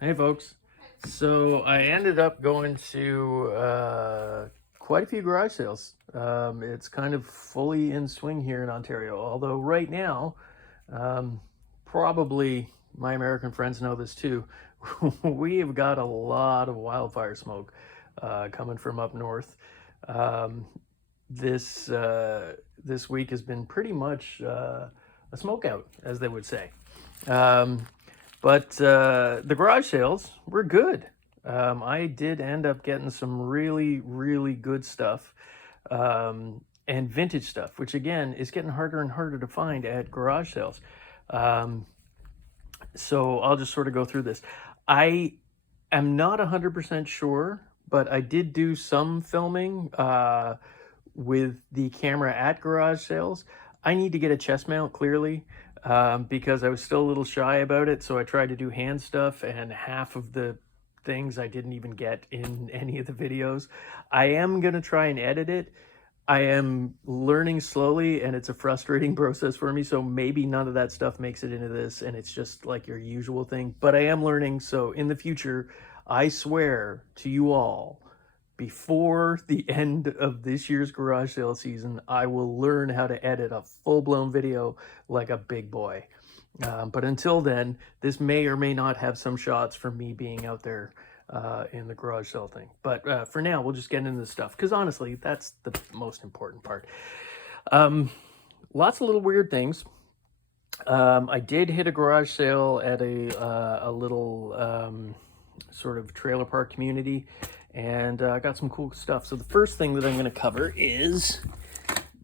Hey folks. So I ended up going to quite a few garage sales. It's kind of fully in swing here in Ontario, although right now, um, probably my American friends know this too. We have got a lot of wildfire smoke coming from up north. Um, this week has been pretty much a smoke out, as they would say. Um, but the garage sales were good. I did end up getting some really, really good stuff and vintage stuff, which again is getting harder and harder to find at garage sales. Um, so I'll just sort of go through this. I am not 100% sure, but I did do some filming with the camera at garage sales. I need to get a chest mount clearly because I was still a little shy about it. So I tried to do hand stuff, and half of the things I didn't even get in any of the videos. I am going to try and edit it. I am learning slowly, and it's a frustrating process for me. So maybe none of that stuff makes it into this, and it's just like your usual thing. But I am learning. So in the future, I swear to you all, before the end of this year's garage sale season, I will learn how to edit a full blown video like a big boy. But until then, this may or may not have some shots from me being out there in the garage sale thing. But for now, we'll just get into the stuff because honestly, that's the most important part. Um, Lots of little weird things. I did hit a garage sale at a little sort of trailer park community, and I got some cool stuff. So the first thing that I'm going to cover is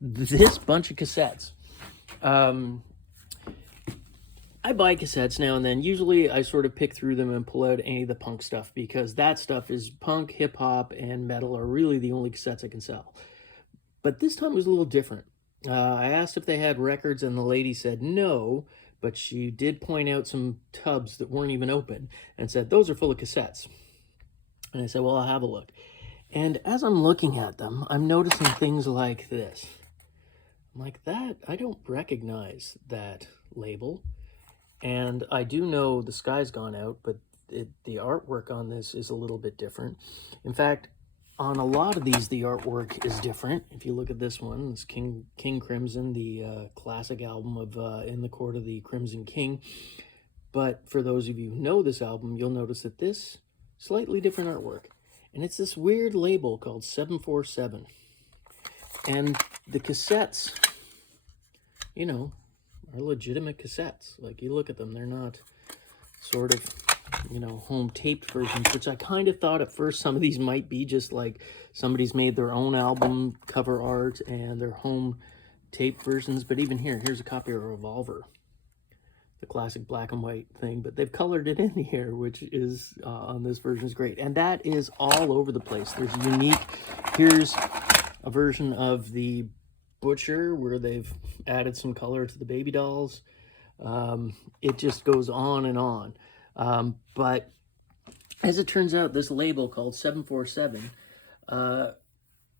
this bunch of cassettes. I buy cassettes now and then. Usually I sort of pick through them and pull out any of the punk stuff because that stuff is punk, hip hop, and metal are really the only cassettes I can sell. But this time was a little different. I asked if they had records, and the lady said no, but she did point out some tubs that weren't even open and said, those are full of cassettes. And I said, well, I'll have a look. And as I'm looking at them, I'm noticing things like this. I'm like, that, I don't recognize that label. And I do know the sky's gone out, but the artwork on this is a little bit different. In fact, on a lot of these, the artwork is different. If you look at this one, it's King Crimson, the classic album of In the Court of the Crimson King. But for those of you who know this album, you'll notice that this slightly different artwork. And it's this weird label called 747. And the cassettes, you know, are legitimate cassettes. Like, you look at them, they're not sort of, you know, home taped versions, which I kind of thought at first some of these might be just like somebody's made their own album cover art and their home taped versions. But even here's a copy of Revolver, the classic black and white thing, but they've colored it in here, which is on this version is great. And that is all over the place. There's unique, here's a version of the Butcher where they've added some color to the baby dolls. It just goes on and on. But as it turns out, this label called 747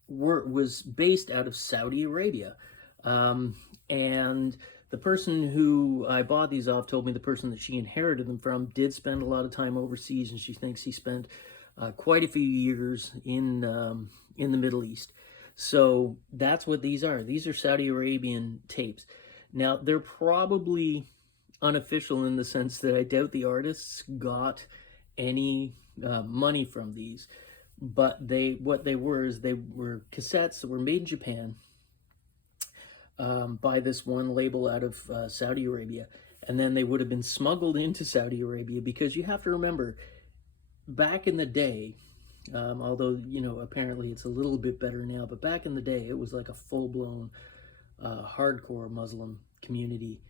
was based out of Saudi Arabia. And the person who I bought these off told me the person that she inherited them from did spend a lot of time overseas, and she thinks he spent quite a few years in the Middle East. So that's what these are. These are Saudi Arabian tapes. Now, they're probably unofficial in the sense that I doubt the artists got any money from these. But what they were cassettes that were made in Japan by this one label out of Saudi Arabia. And then they would have been smuggled into Saudi Arabia because you have to remember, back in the day, although, you know, apparently it's a little bit better now, but back in the day, it was like a full-blown hardcore Muslim community,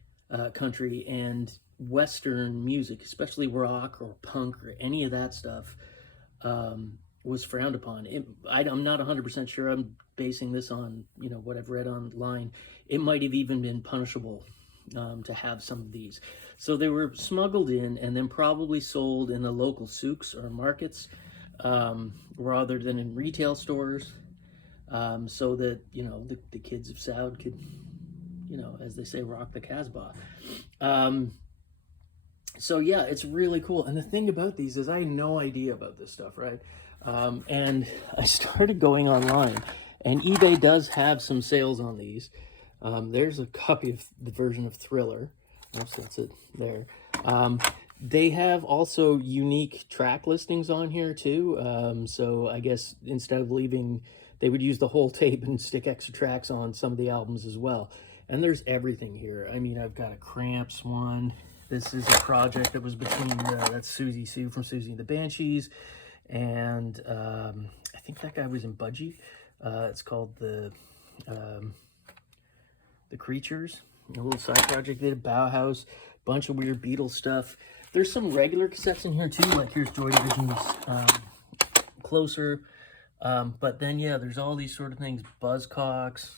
country, and Western music, especially rock or punk or any of that stuff, was frowned upon. I'm not 100% sure. I'm basing this on, you know, what I've read online. It might have even been punishable to have some of these. So they were smuggled in and then probably sold in the local souks or markets, rather than in retail stores, so that, you know, the kids of Saud could, you know, as they say, rock the Casbah. So yeah, it's really cool. And the thing about these is I had no idea about this stuff, right? And I started going online, and eBay does have some sales on these. There's a copy of the version of Thriller. Oops, that's it there. They have also unique track listings on here too. So I guess instead of leaving, they would use the whole tape and stick extra tracks on some of the albums as well. And there's everything here. I mean, I've got a Cramps one. This is a project that was between, that's Susie Sue from Susie and the Banshees. And I think that guy was in Budgie. It's called the Creatures. A little side project they did, Bauhaus, bunch of weird Beatles stuff. There's some regular cassettes in here too, like here's Joy Division's Closer. But then, yeah, there's all these sort of things, Buzzcocks,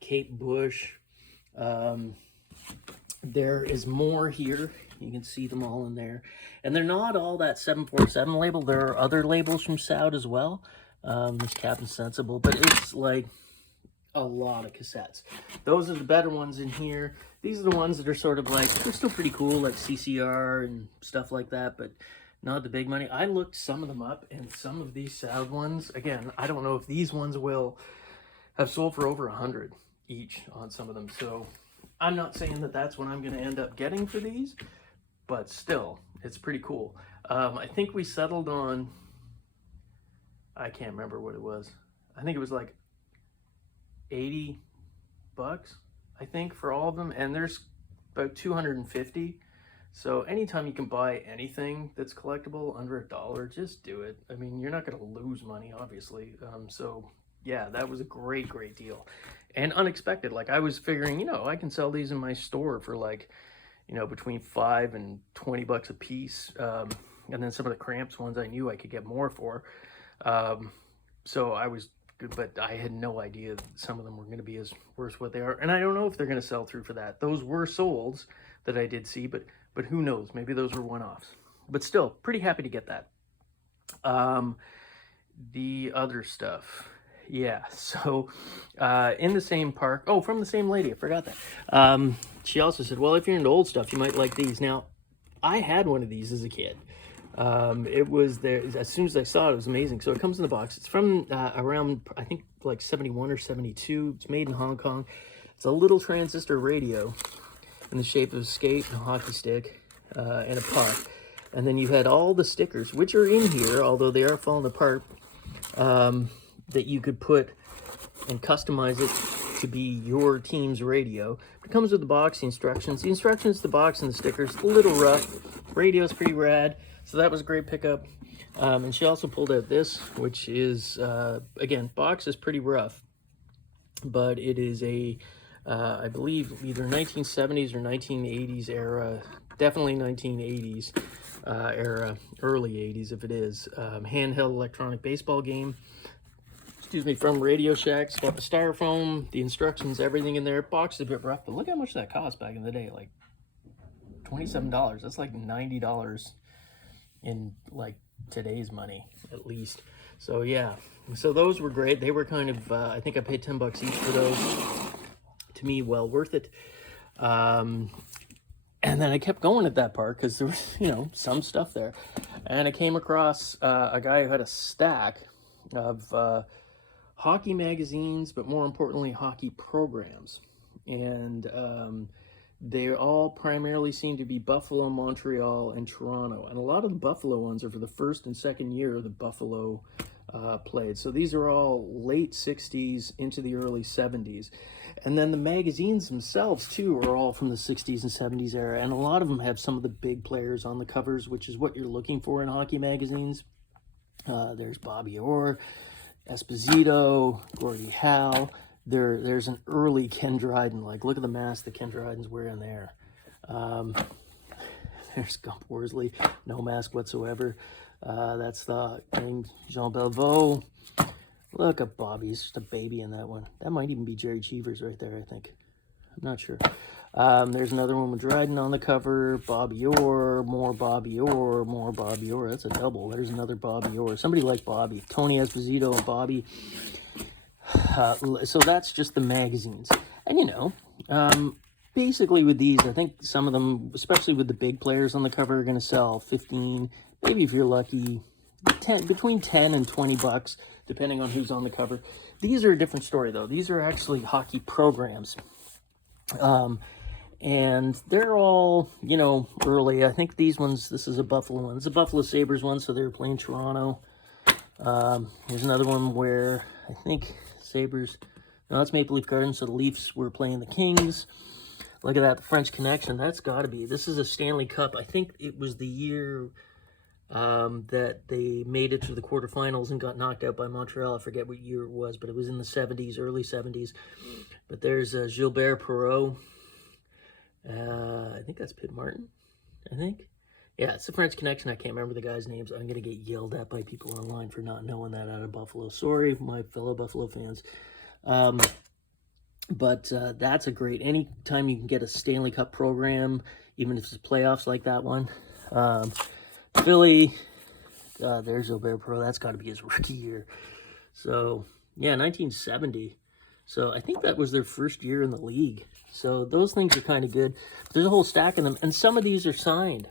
Kate Bush. There is more here. You can see them all in there. And they're not all that 747 label. There are other labels from Saudi as well. There's Captain Sensible, but it's like a lot of cassettes. Those are the better ones in here. These are the ones that are sort of like, they're still pretty cool, like CCR and stuff like that, but not the big money. I looked some of them up, and some of these Saudi ones, again, I don't know if these ones will have sold for over 100 each on some of them. So I'm not saying that that's what I'm going to end up getting for these, but still, it's pretty cool. I think we settled on, I can't remember what it was. I think it was like 80 bucks, I think, for all of them, and there's about 250. So anytime you can buy anything that's collectible under $1, just do it. I mean, you're not going to lose money, obviously. So yeah, that was a great deal, and unexpected. Like, I was figuring, you know, I can sell these in my store for like, you know, between $5 and $20 a piece. And then some of the Cramps ones I knew I could get more for. So I was good, but I had no idea that some of them were going to be as worth what they are. And I don't know if they're going to sell through for that. Those were solds that I did see, but who knows? Maybe those were one-offs. But still, pretty happy to get that. The other stuff. Yeah, so in the same park, oh, from the same lady, I forgot that. She also said, well, if you're into old stuff, you might like these. Now, I had one of these as a kid. It was there, as soon as I saw it, it was amazing. So it comes in the box. It's from around, I think, like 71 or 72. It's made in Hong Kong. It's a little transistor radio in the shape of a skate, a hockey stick, and a puck. And then you had all the stickers, which are in here, although they are falling apart, that you could put and customize it to be your team's radio. It comes with the box, the instructions. The instructions, the box, and the stickers, a little rough. Radio's pretty rad, so that was a great pickup. And she also pulled out this, which is, again, box is pretty rough, but it is a, I believe, either 1970s or 1980s era, definitely 1980s era, early 80s if it is, handheld electronic baseball game. Excuse me, from Radio Shack. It's got the styrofoam, the instructions, everything in there. Box is a bit rough, but look how much that cost back in the day, like $27. That's like $90 in like today's money, at least. So yeah, so those were great. They were kind of, I think I paid $10 each for those. To me, well worth it. And then I kept going at that park because there was, you know, some stuff there. And I came across a guy who had a stack of hockey magazines, but more importantly, hockey programs. And they all primarily seem to be Buffalo, Montreal, and Toronto. And a lot of the Buffalo ones are for the first and second year of the Buffalo played. So these are all late 60s into the early 70s. And then the magazines themselves, too, are all from the 60s and 70s era. And a lot of them have some of the big players on the covers, which is what you're looking for in hockey magazines. There's Bobby Orr, Esposito, Gordie Howe. There's an early Ken Dryden. Like, look at the mask that Ken Dryden's wearing there. There's Gump Worsley, no mask whatsoever. That's the thing, Jean Beliveau. Look at Bobby, he's just a baby in that one. That might even be Jerry Cheevers right there, I think. I'm not sure. There's another one with Dryden on the cover. Bobby Orr, more Bobby Orr, more Bobby Orr. That's a double. There's another Bobby Orr. Somebody like Bobby. Tony Esposito and Bobby. So that's just the magazines. And, you know, basically with these, I think some of them, especially with the big players on the cover, are going to sell 15, maybe if you're lucky, 10, between 10 and 20 bucks, depending on who's on the cover. These are a different story, though. These are actually hockey programs. And they're all, you know, early. I think these ones, this is a Buffalo one. It's a Buffalo Sabres one, so they're playing Toronto. Here's another one where I think Sabres, no, that's Maple Leaf Gardens, so the Leafs were playing the Kings. Look at that, the French Connection. That's got to be. This is a Stanley Cup. I think it was the year that they made it to the quarterfinals and got knocked out by Montreal. I forget what year it was, but it was in the 70s, early 70s. But there's Gilbert Perreault. I think that's Pitt Martin, I think. Yeah, it's the French Connection. I can't remember the guys' names. I'm going to get yelled at by people online for not knowing that out of Buffalo. Sorry, my fellow Buffalo fans. But that's a great, anytime you can get a Stanley Cup program, even if it's playoffs like that one. Philly, there's Gilbert Perreault. That's got to be his rookie year. So, yeah, 1970. So I think that was their first year in the league. So those things are kind of good. There's a whole stack of them, and some of these are signed.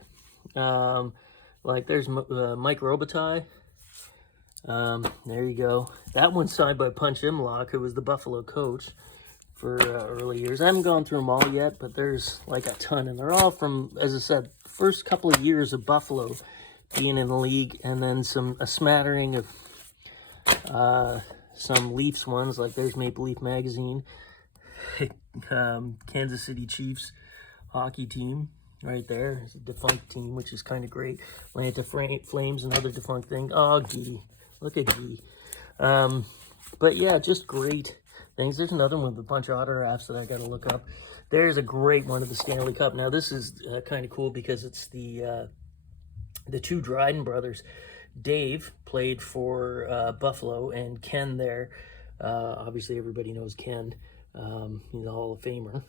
Like there's Mike Robitaille. There you go. That one's signed by Punch Imlock, who was the Buffalo coach for early years. I haven't gone through them all yet, but there's like a ton, and they're all from, as I said, first couple of years of Buffalo being in the league, and then a smattering of some Leafs ones, like there's Maple Leaf Magazine, Kansas City Chiefs hockey team right there. It's a defunct team, which is kind of great. Atlanta Flames, another defunct thing. Oh, Gee. Look at Gee. But yeah, just great things. There's another one with a bunch of autographs that I got to look up. There's a great one of the Stanley Cup. Now, this is kind of cool because it's the two Dryden brothers. Dave played for Buffalo, and Ken there, obviously everybody knows Ken, he's a Hall of Famer,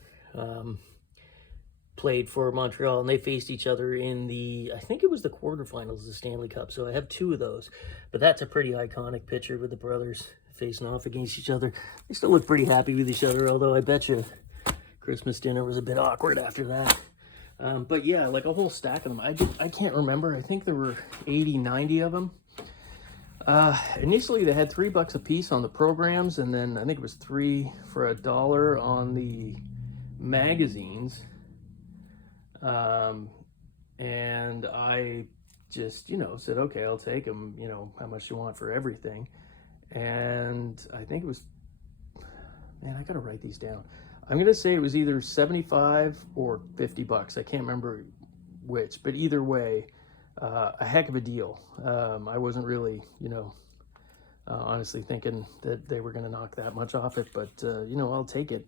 played for Montreal, and they faced each other in I think it was the quarterfinals of the Stanley Cup. So I have two of those, but that's a pretty iconic picture with the brothers facing off against each other. They still look pretty happy with each other, although I bet you Christmas dinner was a bit awkward after that. But yeah, like a whole stack of them. I can't remember. I think there were 80, 90 of them. Initially, they had $3 a piece on the programs, and then I think it was $3 for $1 on the magazines. And I just, said, okay, I'll take them, how much you want for everything. And I think it was, man, I got to write these down. I'm going to say it was either 75 or $50. I can't remember which, but either way, a heck of a deal. I wasn't really, honestly thinking that they were going to knock that much off it, but, I'll take it.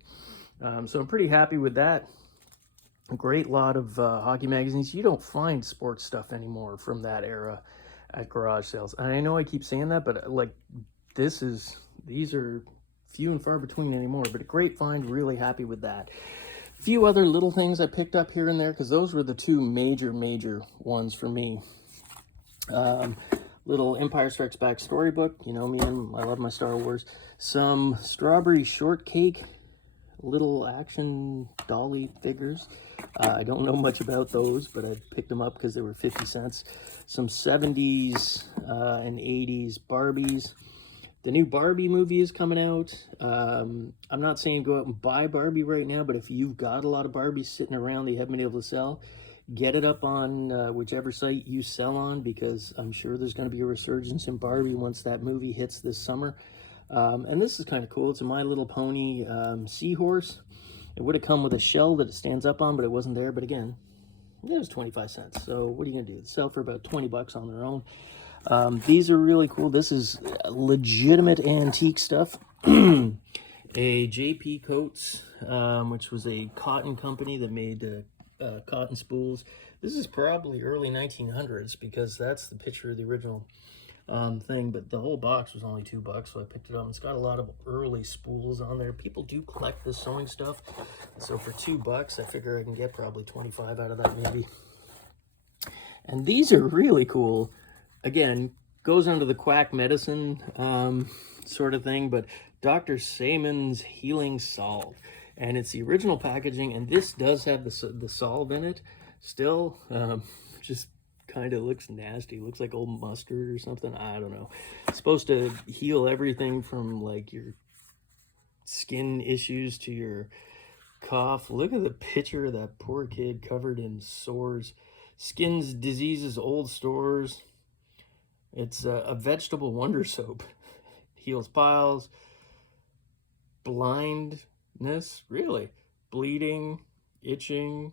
So I'm pretty happy with that. A great lot of hockey magazines. You don't find sports stuff anymore from that era at garage sales. And I know I keep saying that, but like these are few and far between anymore, but a great find. Really happy with that. A few other little things I picked up here and there, because those were the two major ones for me. Little Empire Strikes Back storybook, me, and I love my Star Wars. Some strawberry shortcake little action dolly figures. I don't know much about those, but I picked them up because they were 50 cents. Some 70s and 80s Barbies. The new Barbie movie is coming out. I'm not saying go out and buy Barbie right now, but if you've got a lot of Barbies sitting around that you haven't been able to sell, get it up on whichever site you sell on, because I'm sure there's going to be a resurgence in Barbie once that movie hits this summer. And this is kind of cool. It's a My Little Pony seahorse. It would have come with a shell that it stands up on, but it wasn't there. But again, it was 25 cents. So what are you going to do? Sell for about 20 bucks on their own. These are really cool. This is legitimate antique stuff. A JP Coates, which was a cotton company that made cotton spools. This is probably early 1900s, because that's the picture of the original thing, but the whole box was only $2, so I picked it up. It's got a lot of early spools on there. People do collect this sewing stuff, so for $2 I figure I can get probably 25 out of that maybe. And these are really cool. Again, goes under the quack medicine sort of thing, but Dr. Seaman's Healing Salve. and it's the original packaging, and this does have the solve in it still. Just kind of looks nasty. Looks like old mustard or something. I don't know. It's supposed to heal everything from like your skin issues to your cough. Look at the picture of that poor kid covered in sores. Skin's diseases, old stores. It's a vegetable wonder soap. Heals piles, blindness, really, bleeding, itching.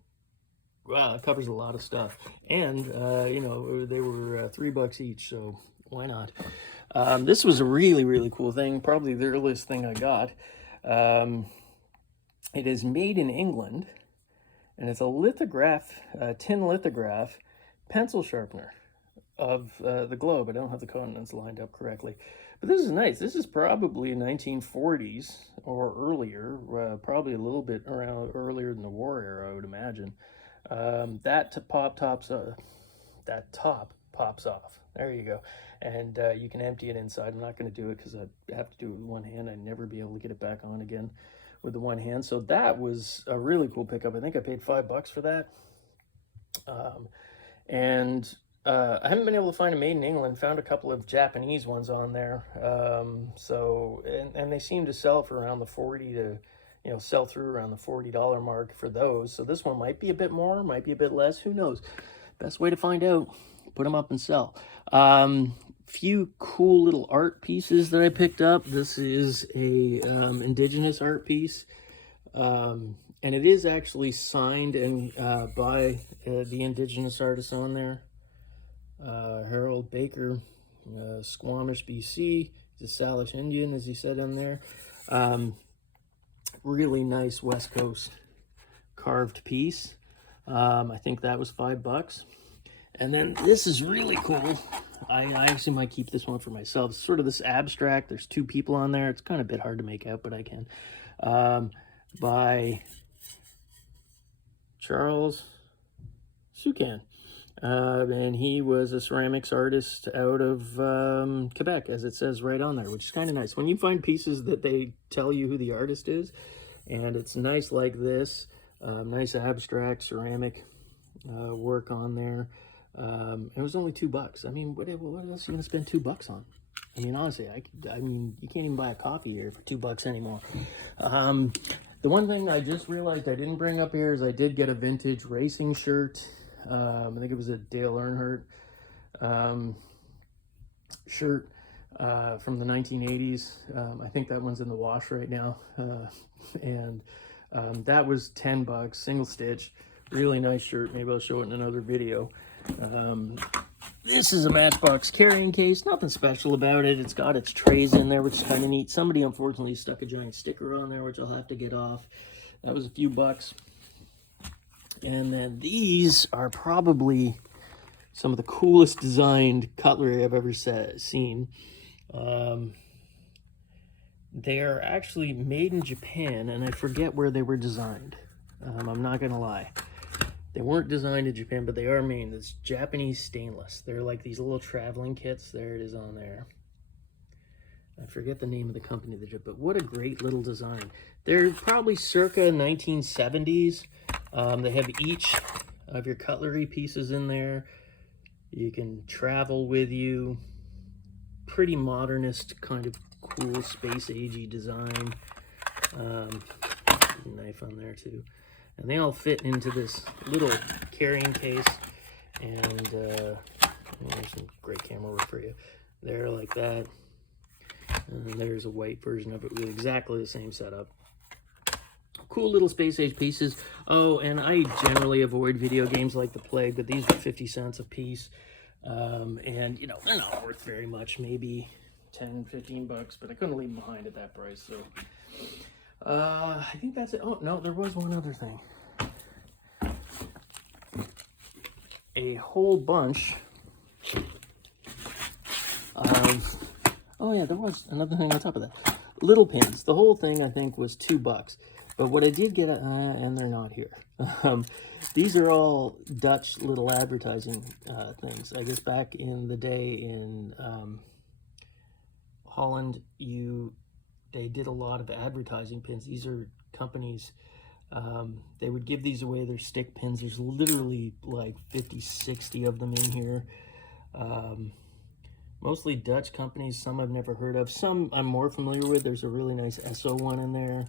Wow, it covers a lot of stuff. And, you know, they were $3 each, so why not? This was a really, really cool thing, probably the earliest thing I got. It is made in England, and it's a lithograph, tin lithograph pencil sharpener of the globe. I don't have the continents lined up correctly, but this is nice. This is probably 1940s or earlier, probably a little bit around earlier than the war era, I would imagine. That top pops off. There you go. And you can empty it inside. I'm not going to do it because I have to do it with one hand. I'd never be able to get it back on again with the one hand. So that was a really cool pickup. I think I paid $5 for that. I haven't been able to find a made in England. Found a couple of Japanese ones on there. And they seem to sell for around the 40 to, you know, sell through around the $40 mark for those. So this one might be a bit more, might be a bit less. Who knows? Best way to find out, put them up and sell. Few cool little art pieces that I picked up. This is a indigenous art piece. And it is actually signed and by the indigenous artist on there. Harold Baker, Squamish, BC. He's a Salish Indian, as he said on there. Really nice West Coast carved piece. I think that was $5. And then this is really cool. I actually might keep this one for myself. It's sort of this abstract. There's two people on there. It's kind of a bit hard to make out, but I can. By Charles Soucan. And he was a ceramics artist out of Quebec, as it says right on there, which is kind of nice. When you find pieces that they tell you who the artist is, and it's nice like this, nice abstract ceramic work on there. It was only $2. I mean, what else are you going to spend $2 on? I mean, honestly, I mean, you can't even buy a coffee here for $2 anymore. The one thing I just realized I didn't bring up here is I did get a vintage racing shirt. I think it was a Dale Earnhardt shirt from the 1980s. I think that one's in the wash right now. That was $10, single stitch, really nice shirt. Maybe I'll show it in another video. This is a Matchbox carrying case, nothing special about it. It's got its trays in there, which is kind of neat. Somebody unfortunately stuck a giant sticker on there, which I'll have to get off. That was a few bucks. And then these are probably some of the coolest designed cutlery I've ever seen. They are actually made in Japan, and I forget where they were designed. I'm not gonna lie. They weren't designed in Japan, but they are made. It's Japanese stainless. They're like these little traveling kits. There it is on there. I forget the name of the company that did, but what a great little design. They're probably circa 1970s. They have each of your cutlery pieces in there. You can travel with you. Pretty modernist, kind of cool, space-agey design. Knife on there too. And they all fit into this little carrying case. And there's some great camera work for you. There, like that. And then there's a white version of it with exactly the same setup. Cool little space-age pieces. Oh, and I generally avoid video games like the plague, but these were 50 cents a piece. And, you know, they're not worth very much, maybe 10, 15 bucks, but I couldn't leave them behind at that price, so... I think that's it. Oh, no, there was one other thing. A whole bunch of... Oh, yeah, there was another thing on top of that. Little pins. The whole thing, I think, was $2. But what I did get, and they're not here. These are all Dutch little advertising things. I guess back in the day in Holland, they did a lot of advertising pins. These are companies, they would give these away. They're stick pins. There's literally like 50, 60 of them in here. Mostly Dutch companies, some I've never heard of, some I'm more familiar with. There's a really nice SO one in there.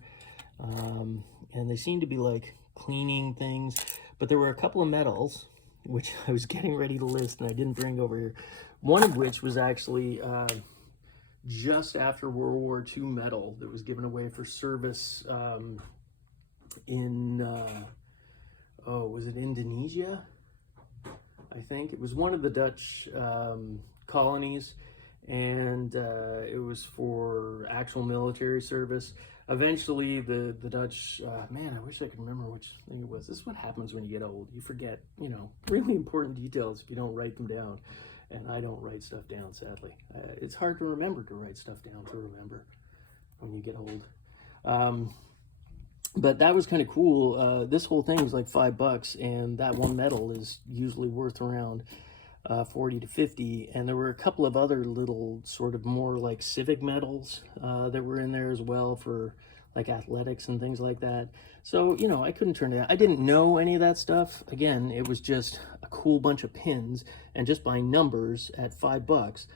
And they seem to be like cleaning things, but there were a couple of metals, which I was getting ready to list and I didn't bring over here. One of which was actually just after World War II metal that was given away for service in, was it Indonesia? I think it was one of the Dutch colonies, and it was for actual military service. Eventually, the Dutch, man, I wish I could remember which thing it was. This is what happens when you get old. You forget, you know, really important details if you don't write them down. And I don't write stuff down, sadly. It's hard to remember to write stuff down to remember when you get old. But that was kind of cool. This whole thing was like $5, and that one medal is usually worth around 40 to 50. And there were a couple of other little sort of more like civic medals that were in there as well for like athletics and things like that. So, you know, I couldn't turn it down. I didn't know any of that stuff. Again, it was just a cool bunch of pins, and just by numbers at $5,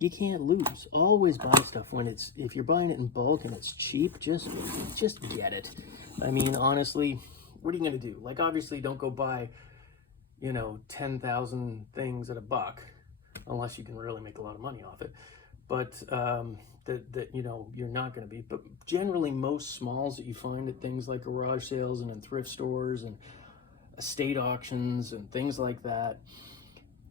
you can't lose. Always buy stuff when if you're buying it in bulk and it's cheap, just get it. I mean, honestly, what are you gonna do? Like, obviously don't go buy, you know, 10,000 things at $1, unless you can really make a lot of money off it. But that you know, you're not going to be. But generally, most smalls that you find at things like garage sales and in thrift stores and estate auctions and things like that,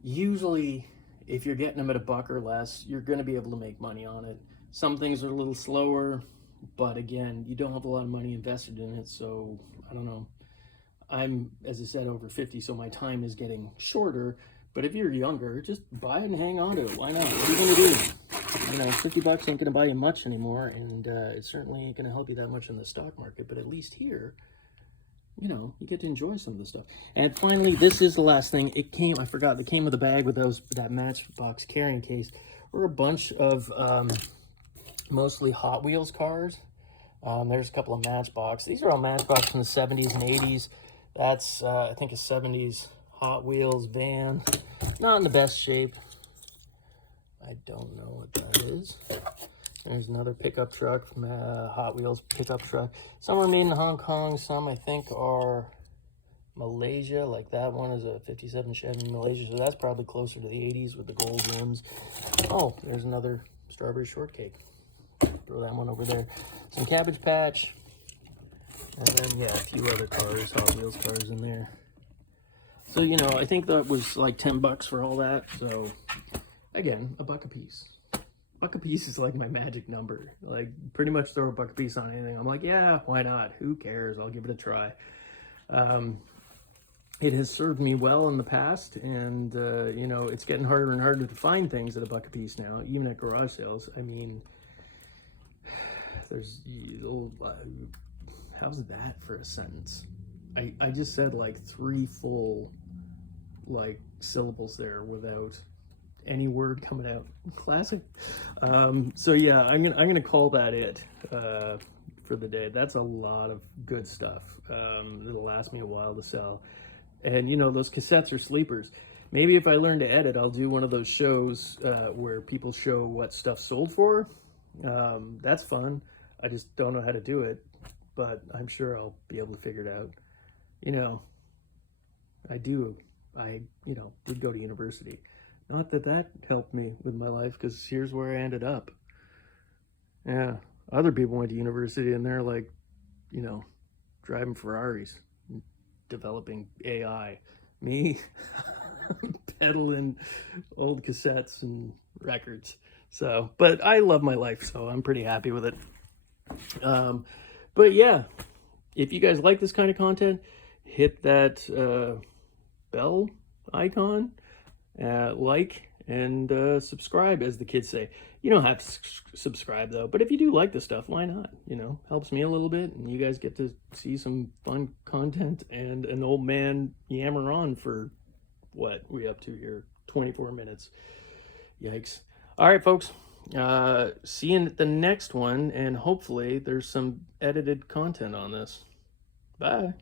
usually if you're getting them at $1 or less, you're going to be able to make money on it. Some things are a little slower, but again, you don't have a lot of money invested in it, so I don't know. I'm, as I said, over 50, so my time is getting shorter. But if you're younger, just buy it and hang on to it. Why not? What are you going to do? You know, $50 ain't going to buy you much anymore, and it certainly ain't going to help you that much in the stock market. But at least here, you know, you get to enjoy some of the stuff. And finally, this is the last thing. It came, I forgot, it came with a bag with that Matchbox carrying case. Were a bunch of mostly Hot Wheels cars. There's a couple of Matchbox. These are all Matchbox from the 70s and 80s. That's, I think, a 70s Hot Wheels van. Not in the best shape. I don't know what that is. There's another pickup truck from Hot Wheels pickup truck. Some are made in Hong Kong. Some, I think, are Malaysia. Like that one is a 57 Chevy Malaysia. So that's probably closer to the 80s with the gold rims. Oh, there's another strawberry shortcake. Throw that one over there. Some Cabbage Patch. And then, yeah, a few other cars, Hot Wheels cars in there. So, you know, I think that was like $10 for all that. So, again, $1 a piece. $1 a piece is like my magic number. Like, pretty much throw $1 a piece on anything. I'm like, yeah, why not? Who cares? I'll give it a try. It has served me well in the past, and, you know, it's getting harder and harder to find things at $1 a piece now, even at garage sales. I mean, there's, how's that for a sentence? I just said like 3 full like syllables there without any word coming out. Classic. So yeah, I'm gonna call that it for the day. That's a lot of good stuff. It'll last me a while to sell. And you know, those cassettes are sleepers. Maybe if I learn to edit, I'll do one of those shows where people show what stuff sold for. That's fun. I just don't know how to do it, but I'm sure I'll be able to figure it out. You know, I you know, did go to university. Not that that helped me with my life, because here's where I ended up. Yeah, other people went to university and they're like, you know, driving Ferraris, developing AI. Me, peddling old cassettes and records. So, but I love my life, so I'm pretty happy with it. But yeah, if you guys like this kind of content, hit that bell icon, like, and subscribe, as the kids say. You don't have to subscribe though, but if you do like this stuff, why not? You know, helps me a little bit, and you guys get to see some fun content and an old man yammer on for what we up to here, 24 minutes. Yikes. All right, folks, See you at the next one, and hopefully there's some edited content on this. Bye.